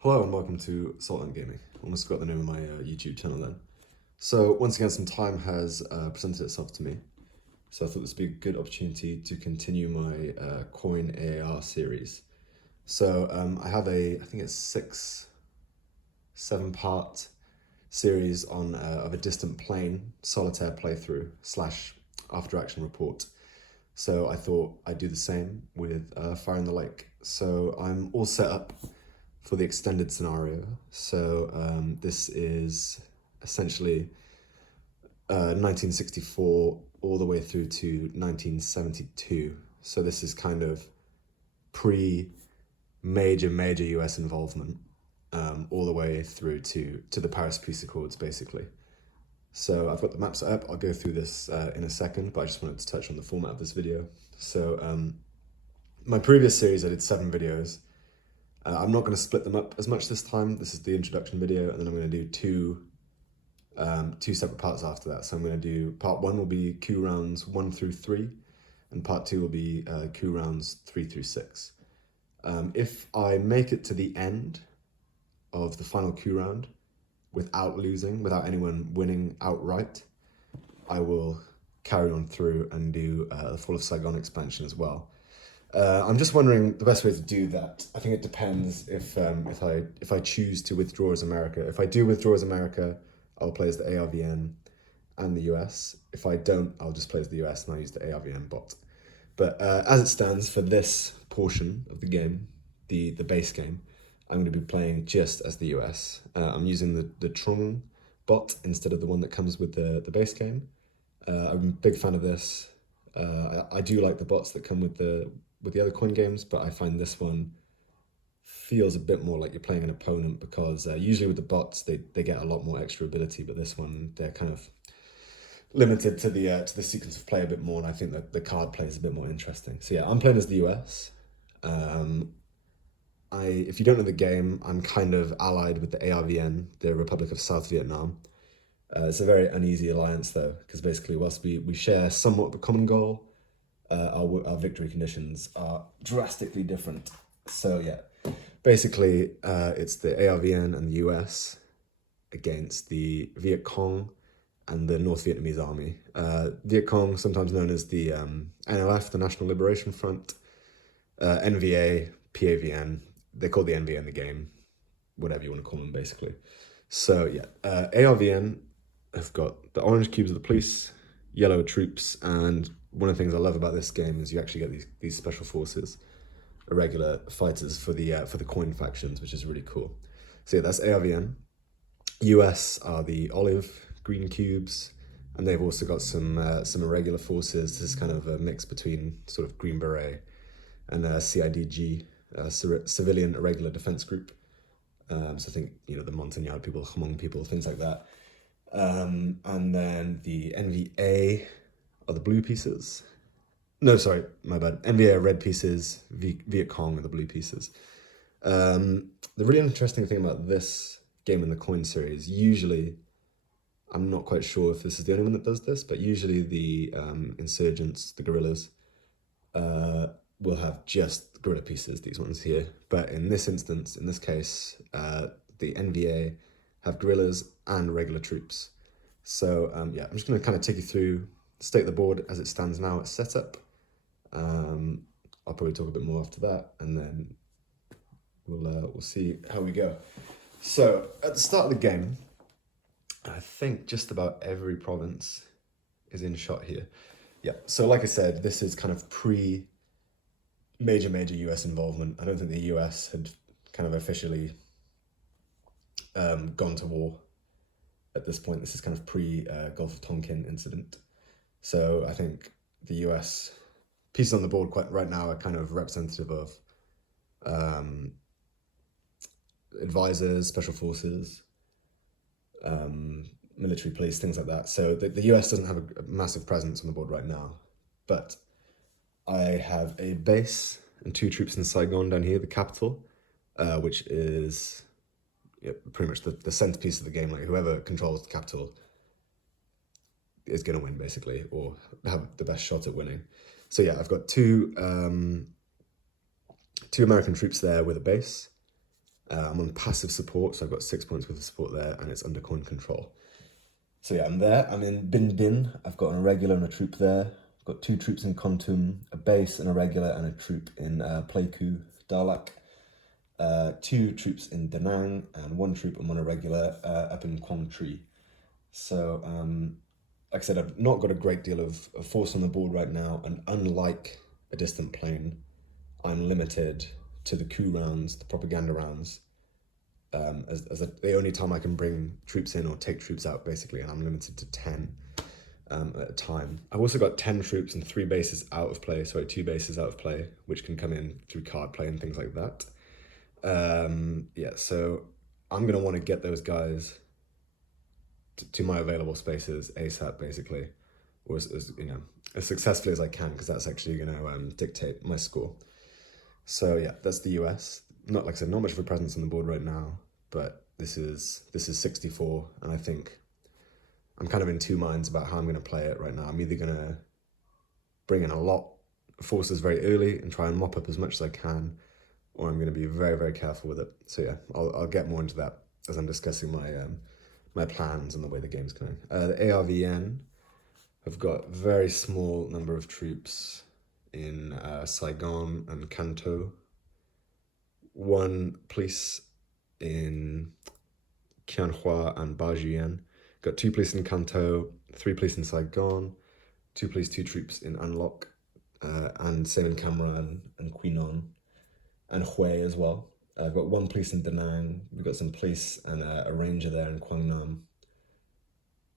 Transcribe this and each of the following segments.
Hello and welcome to Salt Gaming. Almost forgot the name of my YouTube channel then. So once again, some time has presented itself to me. So I thought this would be a good opportunity to continue my coin AAR series. So I have I think it's 7-part series on of a distant plane solitaire playthrough slash after action report. So I thought I'd do the same with Fire in the Lake. So I'm all set up for the extended scenario. So this is essentially 1964 all the way through to 1972. So this is kind of pre-major US involvement, all the way through to the Paris Peace Accords, basically. So I've got the maps up. I'll go through this in a second, but I just wanted to touch on the format of this video. So my previous series, I did 7 videos. I'm not going to split them up as much this time. This is the introduction video, and then I'm going to do two separate parts after that. So I'm going to do part 1 will be Q rounds 1 through 3, and part 2 will be Q rounds 3 through 6. If I make it to the end of the final Q round without losing, without anyone winning outright, I will carry on through and do the Fall of Saigon expansion as well. I'm just wondering the best way to do that. I think it depends if I choose to withdraw as America. If I do withdraw as America, I'll play as the ARVN and the US. If I don't, I'll just play as the US and I'll use the ARVN bot. But as it stands for this portion of the game, the base game, I'm going to be playing just as the US. I'm using the Trung bot instead of the one that comes with the base game. I'm a big fan of this. I do like the bots that come with the other coin games, but I find this one feels a bit more like you're playing an opponent, because usually with the bots they get a lot more extra ability, but this one they're kind of limited to the sequence of play a bit more, and I think that the card play is a bit more interesting. So yeah, I'm playing as the US. If you don't know the game, I'm kind of allied with the ARVN, the Republic of South Vietnam. It's a very uneasy alliance though, because basically whilst we share somewhat of a common goal, our victory conditions are drastically different. So yeah, basically it's the ARVN and the US against the Viet Cong and the North Vietnamese army. Viet Cong, sometimes known as the NLF, the National Liberation Front, NVA, PAVN, they call the NVA in the game, whatever you want to call them basically. So yeah, ARVN have got the orange cubes of the police, yellow troops, and one of the things I love about this game is you actually get these special forces, irregular fighters for the coin factions, which is really cool. So yeah, that's ARVN. US are the olive green cubes, and they've also got some irregular forces. This is kind of a mix between sort of Green Beret and CIDG, Civilian Irregular Defense Group. So I think, the Montagnard people, Hmong people, things like that. And then the NVA are the blue pieces. No, sorry, my bad. NVA are red pieces, Viet Cong are the blue pieces. The really interesting thing about this game in the coin series, usually, I'm not quite sure if this is the only one that does this, but usually the insurgents, the guerrillas, will have just guerrilla pieces, these ones here. But in this instance, in this case, the NVA have guerrillas and regular troops. So yeah, I'm just going to kind of take you through the state of the board as it stands now. It's set up. I'll probably talk a bit more after that, and then we'll see how we go. So at the start of the game, I think just about every province is in shot here. Yeah, so like I said, this is kind of major US involvement. I don't think the US had kind of officially gone to war at this point. This is kind of pre-Gulf of Tonkin incident. So I think the US pieces on the board right now are kind of representative of advisors, special forces, military police, things like that. So the US doesn't have a massive presence on the board right now, but I have a base and 2 troops in Saigon down here, the capital, which is pretty much the centerpiece of the game. Like whoever controls the capital is going to win basically, or have the best shot at winning. So yeah, I've got two American troops there with a base, I'm on passive support, so I've got 6 points worth of support there, and it's under coin control. So yeah, I'm there. I'm in Bin Bin. I've got an irregular and a troop there. I've got 2 troops in Kontum, a base, an irregular, and a troop in Pleiku, Dalak. 2 troops in Da Nang, and 1 troop and 1 irregular up in Quang Tri. So, like I said, I've not got a great deal of force on the board right now, and unlike a distant plane, I'm limited to the coup rounds, the propaganda rounds, as the only time I can bring troops in or take troops out, basically, and I'm limited to 10 at a time. I've also got 10 troops and 3 bases out of play, sorry, 2 bases out of play, which can come in through card play and things like that. Yeah, so I'm going to want to get those guys to my available spaces ASAP, basically, or as successfully as I can, because that's actually going to dictate my score. So yeah, that's the US. Not, like I said, not much of a presence on the board right now, but this is 64, and I think I'm kind of in 2 minds about how I'm going to play it right now. I'm either going to bring in a lot of forces very early and try and mop up as much as I can, or I'm going to be very, very careful with it. So yeah, I'll get more into that as I'm discussing my plans and the way the game's going. The ARVN have got very small number of troops in Saigon and Kanto. 1 police in Qianhua and Bajuyan. Got 2 police in Kanto, 3 police in Saigon, 2 police, 2 troops in Anlok, and same in Camaran and Quinon, and Hue as well. I've got 1 police in Da Nang. We've got some police and a ranger there in Quangnam.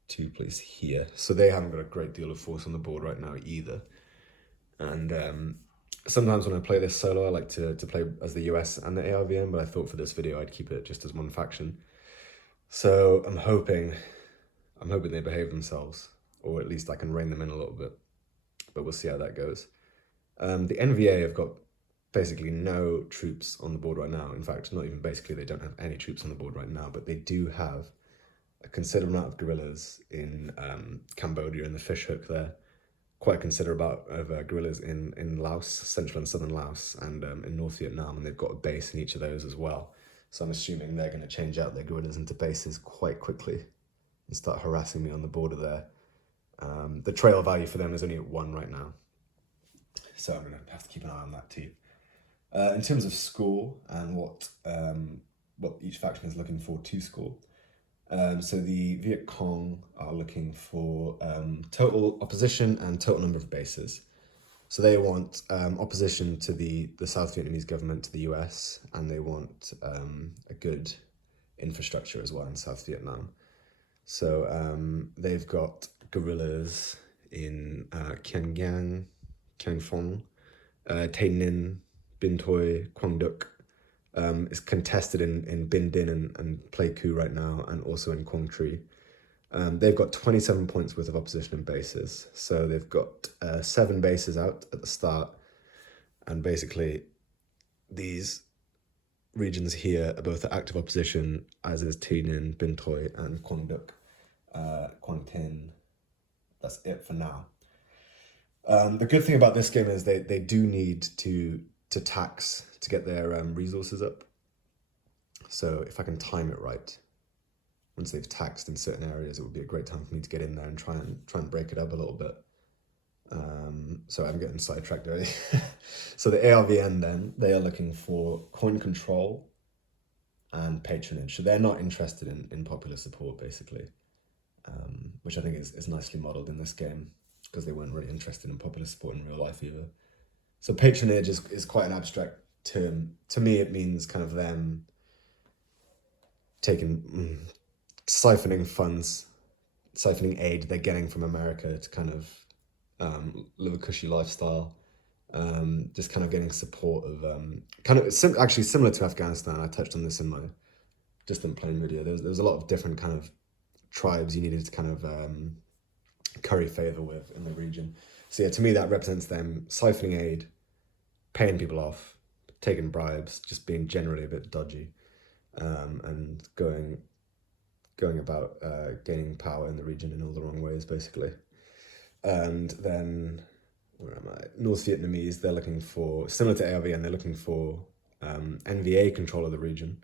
2 police here. So they haven't got a great deal of force on the board right now either. And sometimes when I play this solo, I like to play as the US and the ARVN, but I thought for this video I'd keep it just as one faction. So I'm hoping they behave themselves, or at least I can rein them in a little bit. But we'll see how that goes. The NVA have got basically no troops on the board right now. In fact, not even basically, they don't have any troops on the board right now, but they do have a considerable amount of guerrillas in Cambodia and the Fishhook there. Quite a considerable amount of guerrillas in Laos, central and southern Laos, and in North Vietnam, and they've got a base in each of those as well. So I'm assuming they're going to change out their guerrillas into bases quite quickly and start harassing me on the border there. The trail value for them is only at 1 right now, so I'm going to have to keep an eye on that too. In terms of score and what each faction is looking for to score, so the Viet Cong are looking for total opposition and total number of bases. So they want opposition to the South Vietnamese government, to the US, and they want a good infrastructure as well in South Vietnam. So they've got guerrillas in Kiang Giang, Kiang Phong, Tay Ninh, Bin Toi, Quang Duc. Is contested in Bin Din and Pleiku right now, and also in Quang Tri. They've got 27 points worth of opposition and bases. So they've got 7 bases out at the start, and basically these regions here are both active opposition, as is Tay Ninh, Bin Toi, and Quang Duc. Quang Tin, that's it for now. The good thing about this game is they do need to tax to get their resources up. So if I can time it right, once they've taxed in certain areas, it would be a great time for me to get in there and try and break it up a little bit. So I'm getting sidetracked already. So the ARVN then, they are looking for coin control and patronage. So they're not interested in popular support, basically, which I think is nicely modeled in this game, because they weren't really interested in popular support in real life either. So patronage is quite an abstract term. To me, it means kind of them siphoning funds, siphoning aid they're getting from America to kind of live a cushy lifestyle, just kind of getting support of actually similar to Afghanistan. I touched on this in my distant plane video. There was a lot of different kind of tribes you needed to kind of curry favor with in the region. So yeah, to me that represents them siphoning aid, paying people off, taking bribes, just being generally a bit dodgy, and going about gaining power in the region in all the wrong ways, basically. And then, where am I? North Vietnamese, they're looking for, similar to ARV, and they're looking for NVA control of the region.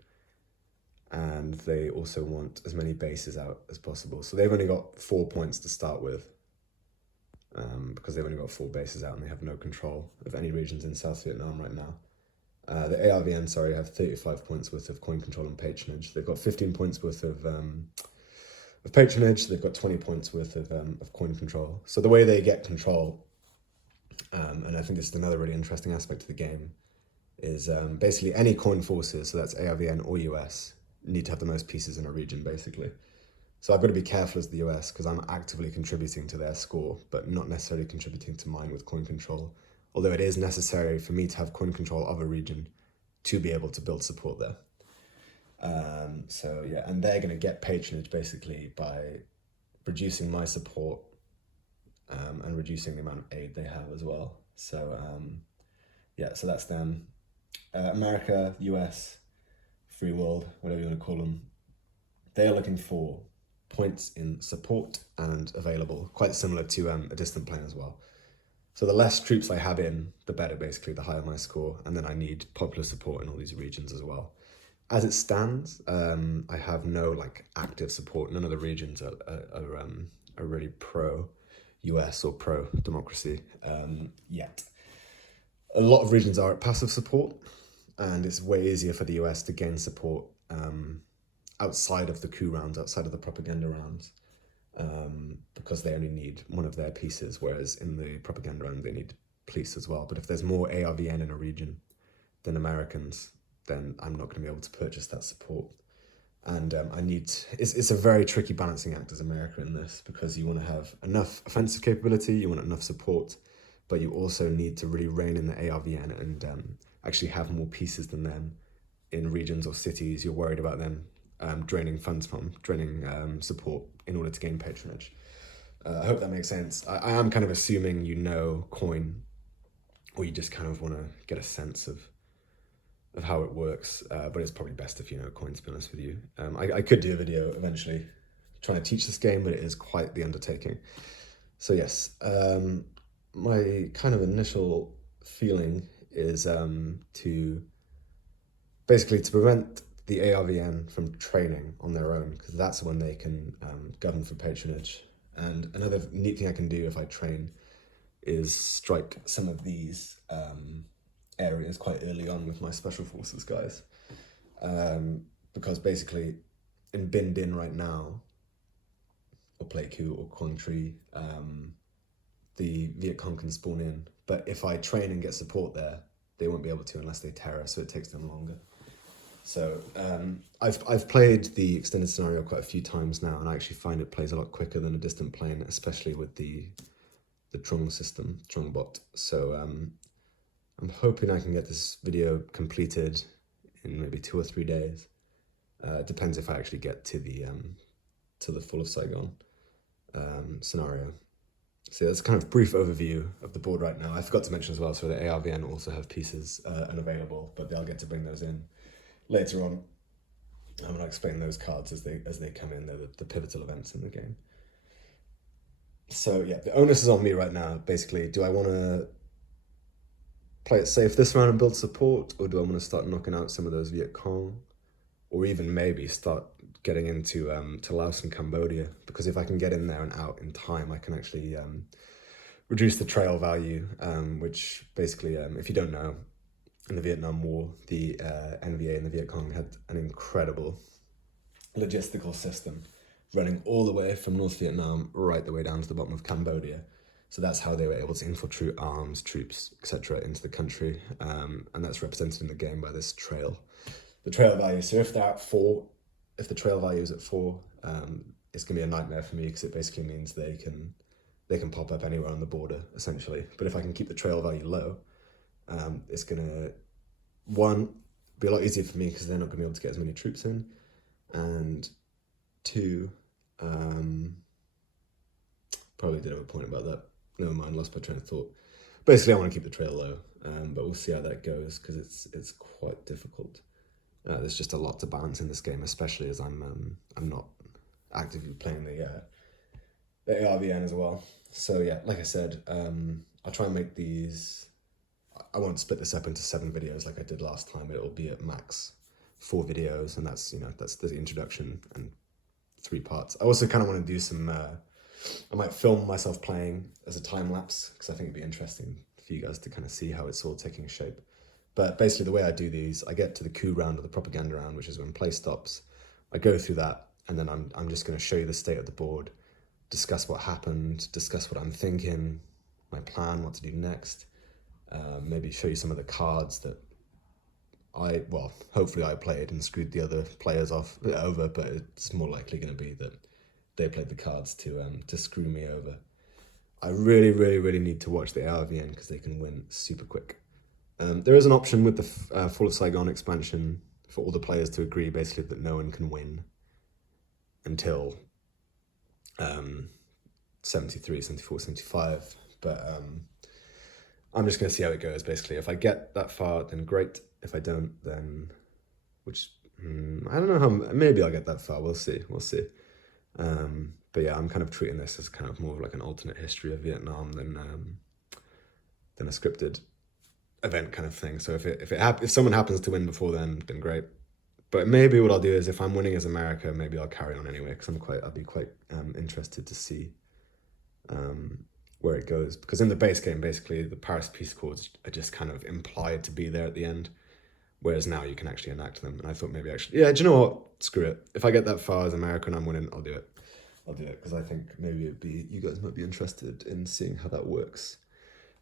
and they also want as many bases out as possible. So they've only got 4 points to start with, because they've only got 4 bases out and they have no control of any regions in South Vietnam right now. The ARVN, sorry, have 35 points worth of coin control and patronage. They've got 15 points worth of patronage. They've got 20 points worth of coin control. So the way they get control, and I think this is another really interesting aspect of the game, is basically any coin forces, so that's ARVN or US, need to have the most pieces in a region, basically. So I've got to be careful as the US because I'm actively contributing to their score, but not necessarily contributing to mine with coin control. Although it is necessary for me to have coin control of a region to be able to build support there. So yeah, and they're going to get patronage basically by reducing my support, and reducing the amount of aid they have as well. So yeah, so that's them. America, US, free world, whatever you want to call them, they are looking for points in support and available, quite similar to a distant plane as well. So the less troops I have in, the better, basically, the higher my score, and then I need popular support in all these regions as well. As it stands, I have no like active support. None of the regions are really pro US or pro democracy yet. A lot of regions are at passive support, and it's way easier for the US to gain support outside of the coup rounds, outside of the propaganda rounds, because they only need one of their pieces, whereas in the propaganda round they need police as well. But if there's more ARVN in a region than Americans, then I'm not going to be able to purchase that support. And it's a very tricky balancing act as America in this, because you want to have enough offensive capability, you want enough support, but you also need to really rein in the ARVN and actually have more pieces than them in regions or cities you're worried about them draining funds from, draining support in order to gain patronage. I hope that makes sense. I am kind of assuming you know coin, or you just kind of want to get a sense of how it works, but it's probably best if you know coin, to be honest with you. I could do a video eventually trying to teach this game, but it is quite the undertaking. So yes, my kind of initial feeling is to basically to prevent the ARVN from training on their own, because that's when they can govern for patronage. And another neat thing I can do if I train is strike some of these areas quite early on with my special forces guys, because basically in Bin Din right now, or Pleiku or Quang the Viet Cong can spawn in, but if I train and get support there, they won't be able to unless they terror, so it takes them longer. So I've played the extended scenario quite a few times now, and I actually find it plays a lot quicker than a distant plane, especially with the Trung system, Trung bot. So I'm hoping I can get this video completed in maybe 2 or 3 days. It depends if I actually get to the full of Saigon scenario. So that's kind of brief overview of the board right now. I forgot to mention as well, so the ARVN also have pieces unavailable, but they'll get to bring those in later on. I'm going to explain those cards as they come in. They're the pivotal events in the game. So yeah, the onus is on me right now. Basically, do I want to play it safe this round and build support, or do I want to start knocking out some of those Viet Cong, or even maybe start getting into to Laos and Cambodia? Because if I can get in there and out in time, I can actually reduce the trail value, which basically, if you don't know, in the Vietnam War, the NVA and the Viet Cong had an incredible logistical system running all the way from North Vietnam right the way down to the bottom of Cambodia. So that's how they were able to infiltrate arms, troops, etc. into the country, and that's represented in the game by this trail. The trail value, so if they're at 4, if the trail value is at 4, it's going to be a nightmare for me, because it basically means they can pop up anywhere on the border, essentially. But if I can keep the trail value low, it's going to, 1, be a lot easier for me because they're not going to be able to get as many troops in, and 2, probably did have a point about that. Never mind, lost my train of thought. Basically, I want to keep the trail low, but we'll see how that goes, because it's quite difficult. There's just a lot to balance in this game, especially as I'm not actively playing the ARVN as well. So yeah, like I said, I'll try and make these. I won't split this up into 7 videos like I did last time. It'll be at max 4 videos, and that's, you know, that's the introduction and 3 parts. I also kind of want to do some, I might film myself playing as a time lapse, because I think it'd be interesting for you guys to kind of see how it's all taking shape. But basically the way I do these, I get to the coup round or the propaganda round, which is when play stops. I go through that, and then I'm just going to show you the state of the board, discuss what happened, discuss what I'm thinking, my plan, what to do next, maybe show you some of the cards that well, hopefully I played and screwed the other players over, but it's more likely going to be that they played the cards to screw me over. I really, really, really need to watch the ARVN because they can win super quick. There is an option with the Fall of Saigon expansion for all the players to agree basically that no one can win until 73, 74, 75. But I'm just going to see how it goes, basically. If I get that far, then great. If I don't, then, which, I don't know how, maybe I'll get that far. We'll see. But yeah, I'm kind of treating this as kind of more of like an alternate history of Vietnam than a scripted event kind of thing. So if someone happens to win before then great. But maybe what I'll do is if I'm winning as America, maybe I'll carry on anyway, because I'll be quite interested to see where it goes. Because in the base game, basically, the Paris Peace Accords are just kind of implied to be there at the end, whereas now you can actually enact them. And I thought maybe actually, yeah, do you know what? Screw it. If I get that far as America and I'm winning, I'll do it. Because I think maybe you guys might be interested in seeing how that works.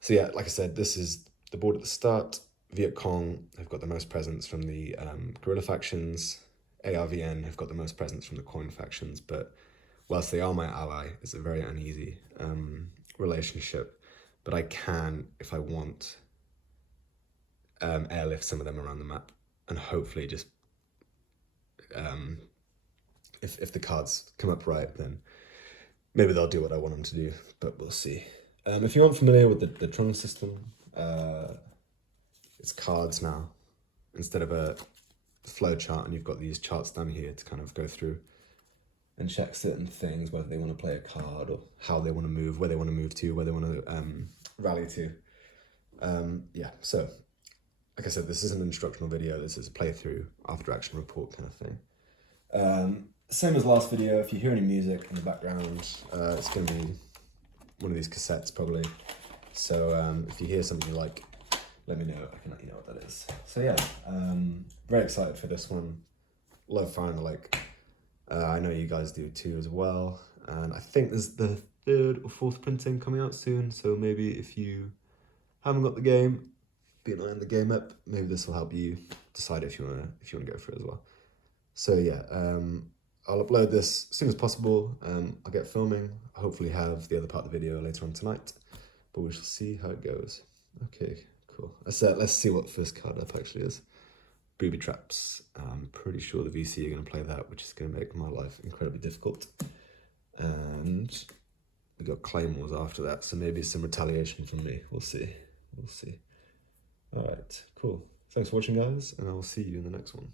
So yeah, like I said, this is the board at the start. Viet Cong have got the most presence from the guerrilla factions. ARVN have got the most presence from the coin factions, but whilst they are my ally, it's a very uneasy relationship. But I can, if I want, airlift some of them around the map, and hopefully just if the cards come up right, then maybe they'll do what I want them to do, but we'll see. If you aren't familiar with the Trung system, it's cards now instead of a flow chart, and you've got these charts down here to kind of go through and check certain things, whether they want to play a card or how they want to move, where they want to move to, where they want to rally to. Yeah, so like I said, this is an instructional video. This is a playthrough, after action report kind of thing. Same as last video, if you hear any music in the background, it's going to be one of these cassettes probably. So if you hear something you like, let me know. I can let you know what that is. So yeah, very excited for this one. Love Fire Like. I know you guys do too as well. And I think there's the 3rd or 4th printing coming out soon. So maybe if you haven't got the game, be an eye on the game app. Maybe this will help you decide if you wanna go for it as well. So yeah, I'll upload this as soon as possible. I'll get filming. I'll hopefully have the other part of the video later on tonight, but we shall see how it goes. Okay, cool. Let's see what the first card up actually is. Booby traps. I'm pretty sure the VC are going to play that, which is going to make my life incredibly difficult. And we got claymores after that, so maybe some retaliation from me. We'll see. All right, cool. Thanks for watching, guys, and I'll see you in the next one.